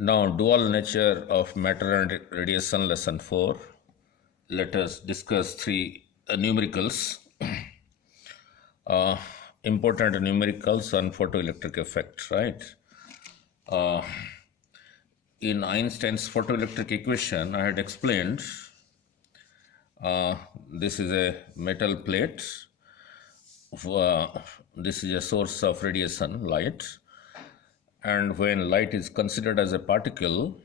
Now, dual nature of matter and radiation, lesson 4. Let us discuss three numericals, uh, important numericals on photoelectric effect, right? In Einstein's photoelectric equation, I had explained this is a metal plate. This is a source of radiation, light. And when light is considered as a particle,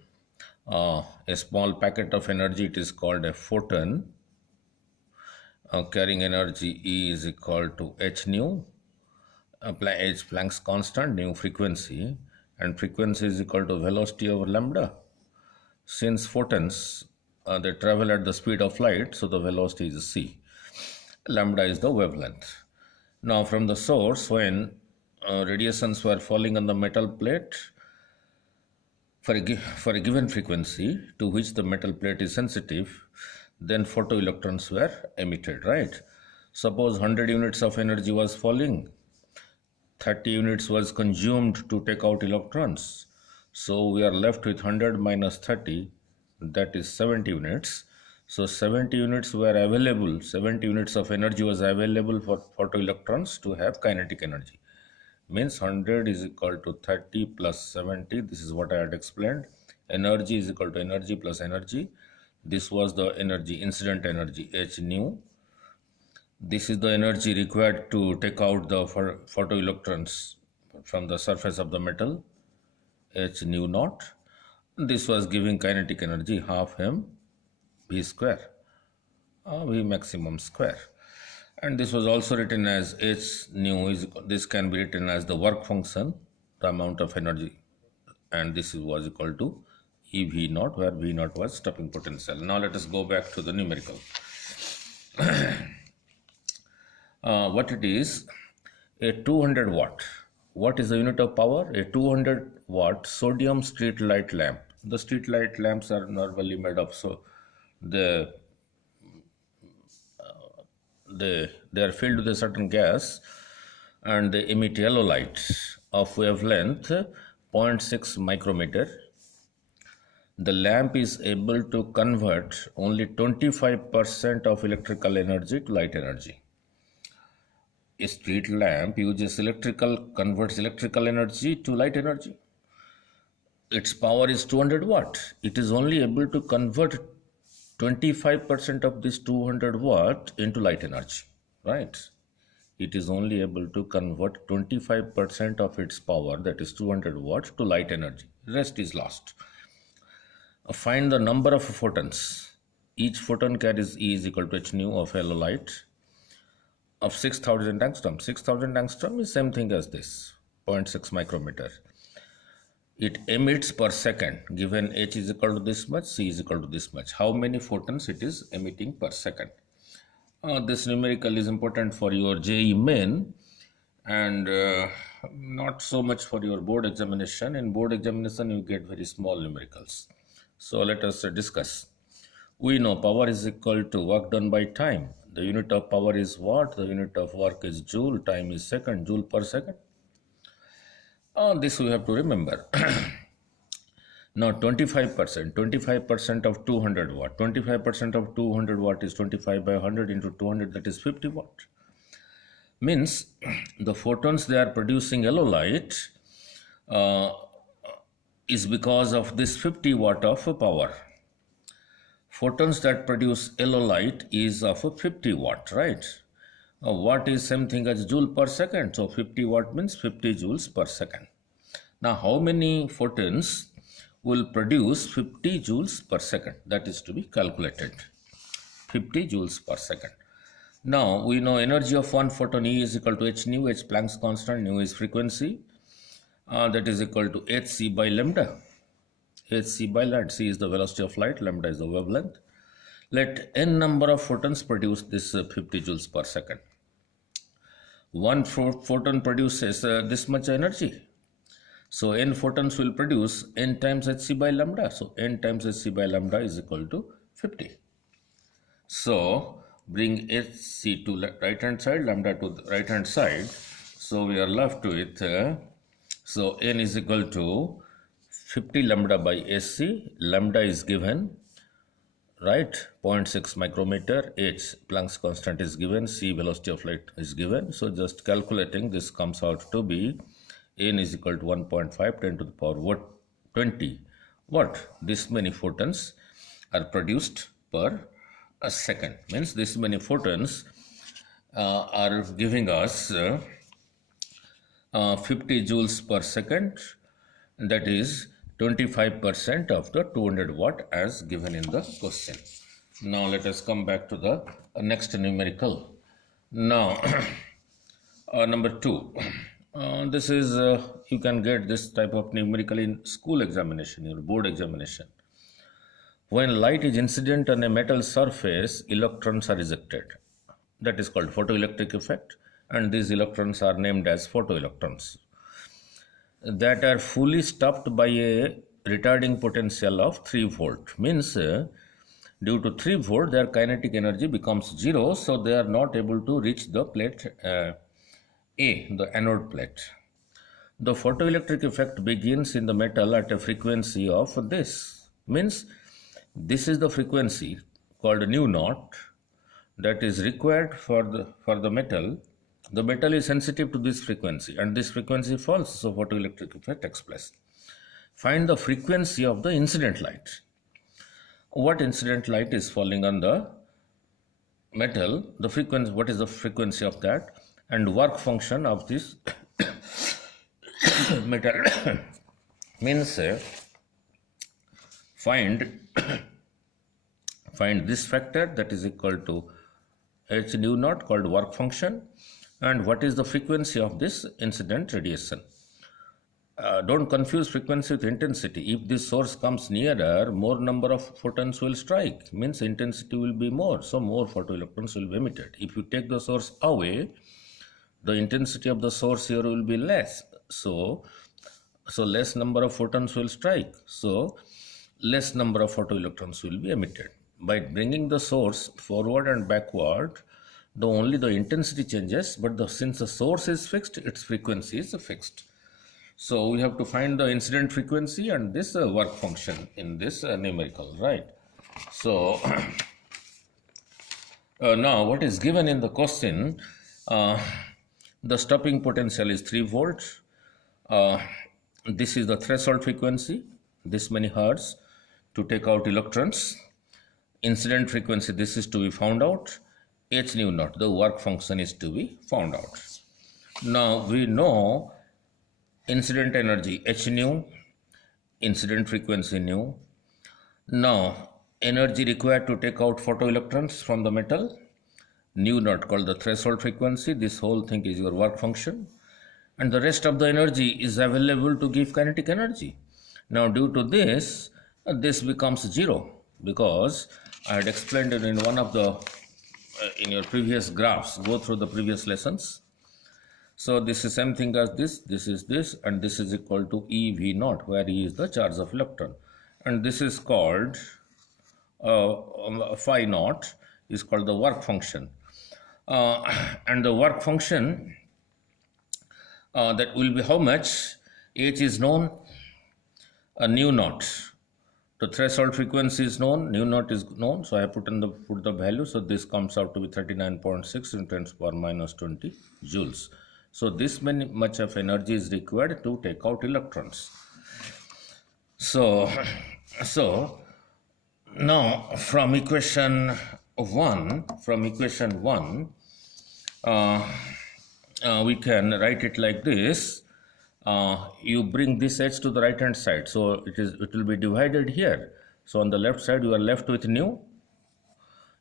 a small packet of energy, it is called a photon, carrying energy E is equal to h nu, h Planck's constant, nu frequency, and frequency is equal to velocity over lambda. Since photons, they travel at the speed of light, so the velocity is c. Lambda is the wavelength. Now from the source, when radiations were falling on the metal plate, for a given frequency to which the metal plate is sensitive, then photoelectrons were emitted, right? Suppose 100 units of energy was falling, 30 units was consumed to take out electrons. So we are left with 100 minus 30, that is 70 units. So 70 units were available, 70 units of energy was available for photoelectrons to have kinetic energy. Means 100 is equal to 30 plus 70. This is what I had explained. Energy is equal to energy plus energy. This was the energy, incident energy, h nu. This is the energy required to take out the photoelectrons from the surface of the metal, h nu naught. This was giving kinetic energy half m v square, v maximum square. And this was also written as h nu is, this can be written as the work function, the amount of energy, and this was equal to E V naught, where V naught was stopping potential. Now let us go back to the numerical. What it is, a 200 watt. What is the unit of power? A 200 watt sodium street light lamp. The street light lamps are normally made of, so they are filled with a certain gas and they emit yellow light of wavelength 0.6 micrometer. The lamp is able to convert only 25% of electrical energy to light energy. A street lamp converts electrical energy to light energy. Its power is 200 watt. It is only able to convert 25% of this 200 watt into light energy, right? It is only able to convert 25% of its power, that is 200 watt, to light energy. Rest is lost. Find the number of photons. Each photon carries E is equal to h nu of yellow light of 6000 angstrom. 6000 angstrom is same thing as this, 0.6 micrometer. It emits per second, given h is equal to this much, c is equal to this much. How many photons it is emitting per second? This numerical is important for your JEE main and not so much for your board examination. In board examination, you get very small numericals. So let us discuss. We know power is equal to work done by time. The unit of power is watt, the unit of work is joule, time is second, joule per second. This we have to remember. Now 25% of 200 watt. 25% of 200 watt is 25 by 100 into 200, that is 50 watt. Means the photons they are producing yellow light is because of this 50 watt of power. Photons that produce yellow light is of 50 watt, right? Watt is same thing as joule per second. So 50 watt means 50 joules per second. Now how many photons will produce 50 joules per second? That is to be calculated. 50 joules per second. Now we know energy of one photon E is equal to h nu, h Planck's constant, nu is frequency. That is equal to hc by lambda. hc by light, c is the velocity of light, lambda is the wavelength. Let n number of photons produce this 50 joules per second. One photon produces this much energy. So n photons will produce n times hc by lambda. So n times hc by lambda is equal to 50. So bring hc to right hand side, lambda to the right hand side. So we are left with, so n is equal to 50 lambda by SC. Lambda is given, right? 0.6 micrometer. H, Planck's constant is given. C, velocity of light is given. So just calculating, this comes out to be n is equal to 1.5 10 to the power what 20 what this many photons are produced per a second. Means this many photons are giving us 50 joules per second, that is 25% of the 200 watt as given in the question. Now let us come back to the next numerical. Now number 2. This is you can get this type of numerical in school examination, your board examination. When light is incident on a metal surface, electrons are ejected. That is called photoelectric effect, and these electrons are named as photoelectrons that are fully stopped by a retarding potential of 3 volt. Means due to 3 volt their kinetic energy becomes 0, so they are not able to reach the plate A, the anode plate. The photoelectric effect begins in the metal at a frequency of this. Means this is the frequency called nu naught that is required for the metal. The metal is sensitive to this frequency, and this frequency falls, so photoelectric effect takes place. Find the frequency of the incident light. What incident light is falling on the metal? The frequency, what is the frequency of that? And work function of this metal. Means find this factor that is equal to h nu naught called work function, and what is the frequency of this incident radiation. Don't confuse frequency with intensity. If this source comes nearer, more number of photons will strike, means intensity will be more, so more photoelectrons will be emitted. If you take the source away, the intensity of the source here will be less, so less number of photons will strike, so less number of photoelectrons will be emitted. By bringing the source forward and backward, only the intensity changes, but since the source is fixed, its frequency is fixed. So we have to find the incident frequency and this work function in this numerical, right? So now what is given in the question, the stopping potential is 3 volts. This is the threshold frequency, this many hertz to take out electrons. Incident frequency, this is to be found out. H nu naught, the work function is to be found out. Now we know incident energy h nu, incident frequency nu. Now energy required to take out photoelectrons from the metal, nu naught called the threshold frequency. This whole thing is your work function, and the rest of the energy is available to give kinetic energy. Now due to this, this becomes 0, because I had explained it in one of the in your previous graphs. Go through the previous lessons. So this is same thing as this is this, and this is equal to EV naught, where E is the charge of electron, and this is called phi naught is called the work function, and the work function that will be how much? H is known, nu naught. The threshold frequency is known, nu naught is known, so I put the value. So this comes out to be 39.6 in 10 to the power minus 20 joules. So this much of energy is required to take out electrons. So now from equation 1, we can write it like this. You bring this h to the right hand side, so it will be divided here. So on the left side you are left with nu,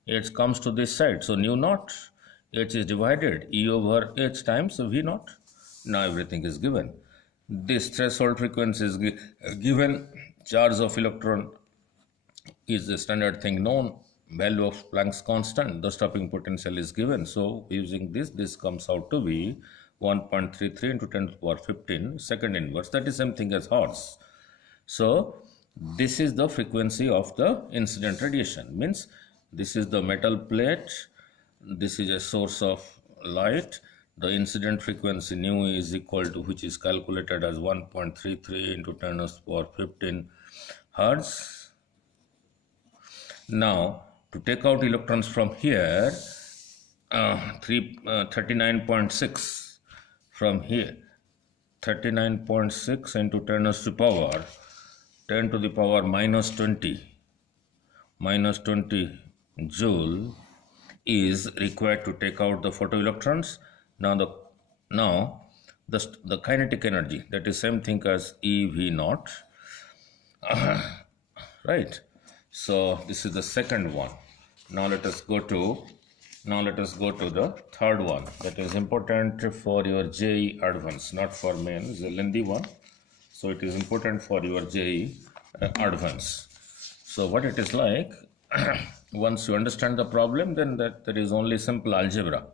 h comes to this side, so nu naught, h is divided E over h times V naught. Now everything is given. This threshold frequency is given, charge of electron is the standard thing known, value of Planck's constant, the stopping potential is given. So using this comes out to be 1.33 into 10 to the power 15 second inverse, that is same thing as hertz. So this is the frequency of the incident radiation, means this is the metal plate, this is a source of light, The incident frequency nu is equal to, which is calculated as 1.33 into 10 to the power 15 hertz. Now, to take out electrons from here, 39.6 from here, 39.6 into 10 to the power 10 to the power minus 20 joule is required to take out the photoelectrons. Now the kinetic energy, that is same thing as EV naught, right? So this is the second one. Now let us go to the third one, that is important for your JEE advance, not for main. It's a lengthy one, so it is important for your JEE advance. So what it is like, once you understand the problem, then there is only simple algebra.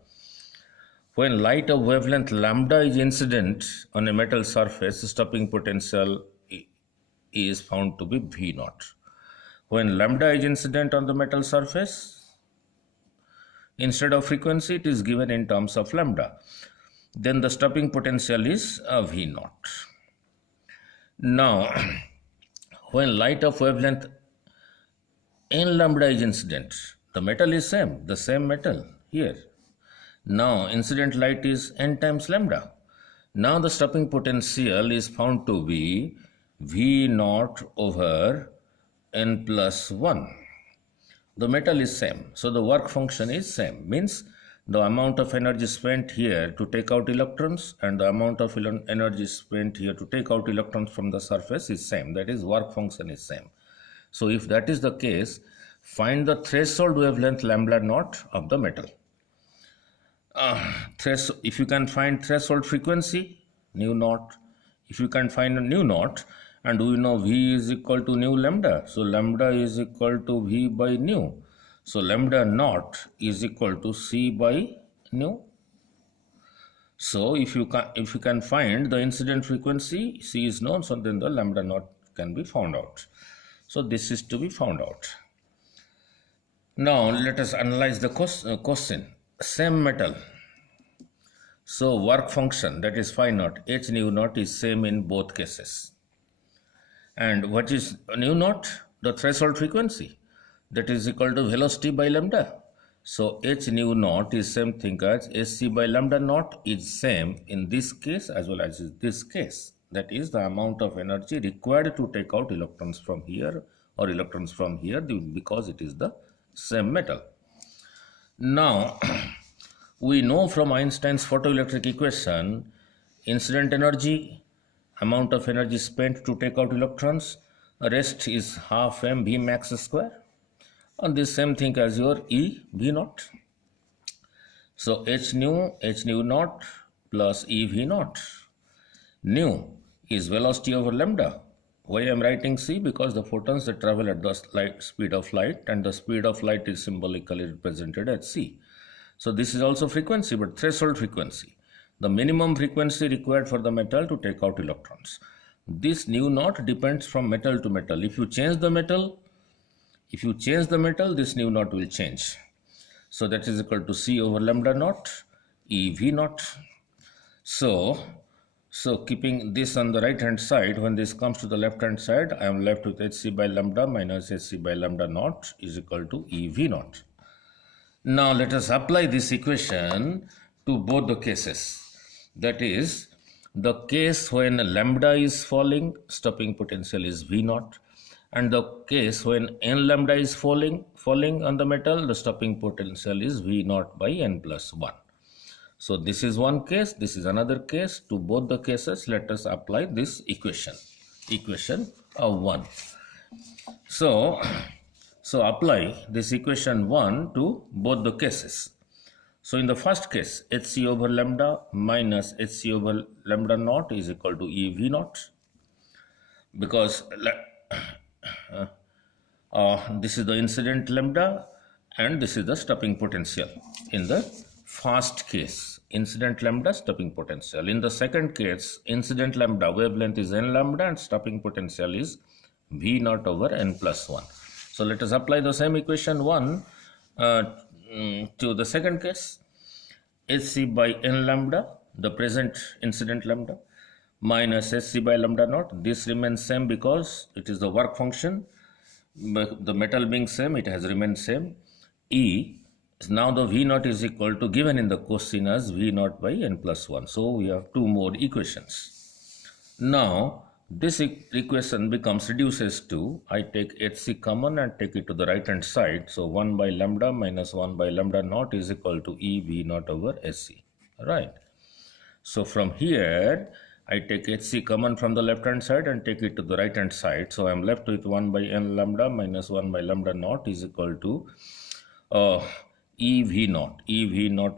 When light of wavelength lambda is incident on a metal surface, stopping potential is found to be V naught. When lambda is incident on the metal surface, instead of frequency, it is given in terms of lambda. Then the stopping potential is V naught. Now, when light of wavelength n lambda is incident, the metal is same, the same metal here. Now, incident light is n times lambda. Now, the stopping potential is found to be V naught over n plus 1. The metal is same, so the work function is same. Means the amount of energy spent here to take out electrons and the amount of energy spent here to take out electrons from the surface is same. That is, work function is same. So if that is the case, find the threshold wavelength lambda naught of the metal. If you can find threshold frequency, nu naught. If you can find a nu naught, and we know V is equal to nu lambda, so lambda is equal to V by nu. So lambda naught is equal to C by nu. So if you can find the incident frequency, C is known, so then the lambda naught can be found out. So this is to be found out. Now let us analyze the question. Same metal. So work function, that is phi naught, h nu naught, is same in both cases. And what is nu naught? The threshold frequency, that is equal to velocity by lambda. So h nu naught is same thing as hc by lambda naught is same in this case as well as in this case. That is the amount of energy required to take out electrons from here or electrons from here, because it is the same metal. Now, we know from Einstein's photoelectric equation, incident energy, amount of energy spent to take out electrons, rest is half mv max square, and this same thing as your E V naught. So h nu naught plus E V naught. Nu is velocity over lambda. Why I am writing C? Because the photons that travel at the speed of light, and the speed of light is symbolically represented as C. So this is also frequency, but threshold frequency, the minimum frequency required for the metal to take out electrons. This nu naught depends from metal to metal. If you change the metal, this nu naught will change. So that is equal to C over lambda naught, E V naught. So keeping this on the right hand side, when this comes to the left hand side, I am left with hc by lambda minus hc by lambda naught is equal to E V naught. Now let us apply this equation to both the cases. That is, the case when lambda is falling, stopping potential is V naught, and the case when n lambda is falling on the metal, the stopping potential is V naught by n plus 1. So this is one case, this is another case. To both the cases, let us apply this equation of 1. So apply this equation 1 to both the cases. So in the first case, hc over lambda minus hc over lambda naught is equal to E V naught, because this is the incident lambda and this is the stopping potential. In the first case, incident lambda, stopping potential. In the second case, incident lambda, wavelength is n lambda and stopping potential is V naught over n plus 1. So let us apply the same equation 1 to the second case. Hc by n lambda, the present incident lambda, minus Hc by lambda naught. This remains same because it is the work function. The metal being same, it has remained same. E, now the V naught is equal to, given in the question as V naught by n plus 1. So we have two more equations. Now this equation becomes reduces to, I take Hc common and take it to the right hand side. So 1 by lambda minus 1 by lambda naught is equal to E V naught over Sc. Right. So from here I take Hc common from the left hand side and take it to the right hand side. So I am left with 1 by n lambda minus 1 by lambda naught is equal to E V naught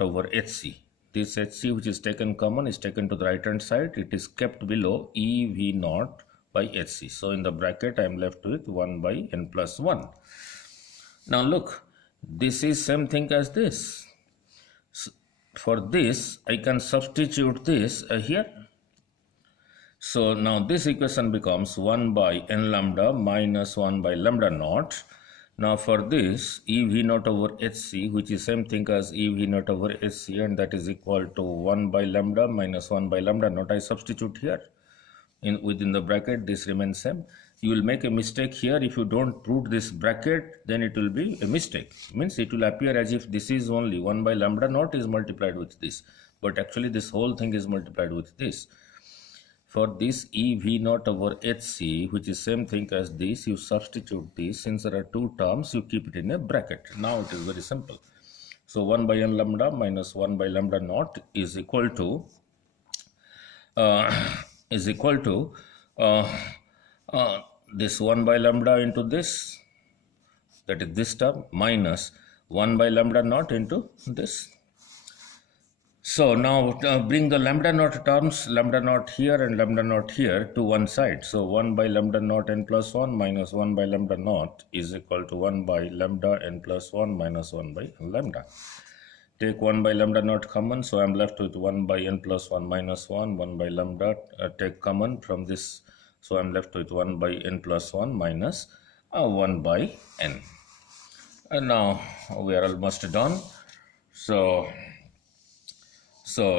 over Hc. This Hc which is taken common is taken to the right hand side. It is kept below E V naught by Hc. So in the bracket I am left with 1 by n plus 1. Now look, this is same thing as this. So for this I can substitute this here. So now this equation becomes 1 by n lambda minus 1 by lambda naught. Now for this, E V naught over Hc, which is same thing as E V naught over Hc, and that is equal to 1 by lambda minus 1 by lambda naught. I substitute here. Within the bracket, this remains same. You will make a mistake here. If you don't put this bracket, then it will be a mistake. Means it will appear as if this is only 1 by lambda naught is multiplied with this. But actually this whole thing is multiplied with this. For this E V naught over Hc, which is same thing as this, you substitute this. Since there are two terms, you keep it in a bracket. Now it is very simple. So 1 by n lambda minus 1 by lambda naught is equal to this 1 by lambda into this, that is this term, minus 1 by lambda naught into this. So now bring the lambda naught terms, lambda naught here and lambda naught here to one side. So 1 by lambda naught n plus 1 minus 1 by lambda naught is equal to 1 by lambda n plus 1 minus 1 by lambda. Take 1 by lambda naught common, so I am left with 1 by n plus 1 minus 1, 1 by lambda, take common from this, so I am left with 1 by n plus 1 minus 1 by n. And now we are almost done. So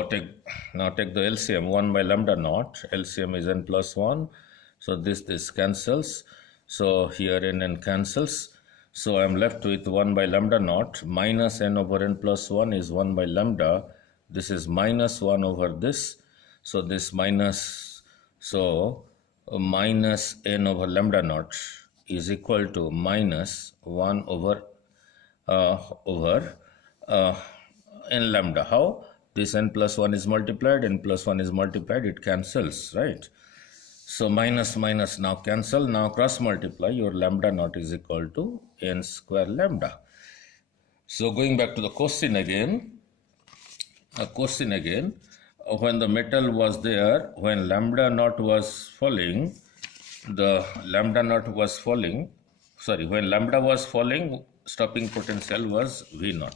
take the LCM. 1 by lambda naught, LCM is n plus 1, so this cancels, so here n cancels, so I am left with 1 by lambda naught minus n over n plus 1 is 1 by lambda, this is minus 1 over this, so this minus, so minus n over lambda naught is equal to minus 1 over n lambda. How? This n plus 1 is multiplied, n plus 1 is multiplied, it cancels, right? So minus minus now cancel, now cross multiply, your lambda naught is equal to n square lambda. So going back to the question again, when the metal was there, when lambda naught was falling, when lambda was falling, stopping potential was V naught.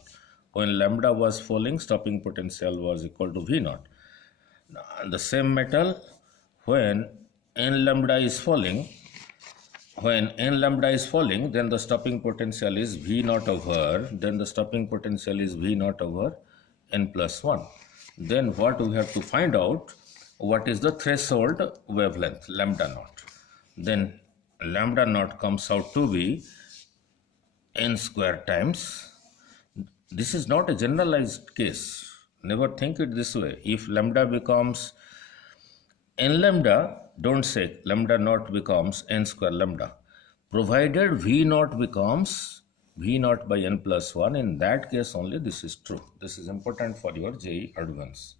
When lambda was falling, stopping potential was equal to V naught. Now, the same metal, when n lambda is falling, then the stopping potential is V naught over, n plus 1. Then what we have to find out, what is the threshold wavelength, lambda naught. Then lambda naught comes out to be n square times. This is not a generalized case. Never think it this way. If lambda becomes n lambda, don't say lambda naught becomes n square lambda. Provided V naught becomes V naught by n plus 1, in that case only this is true. This is important for your JEE advance.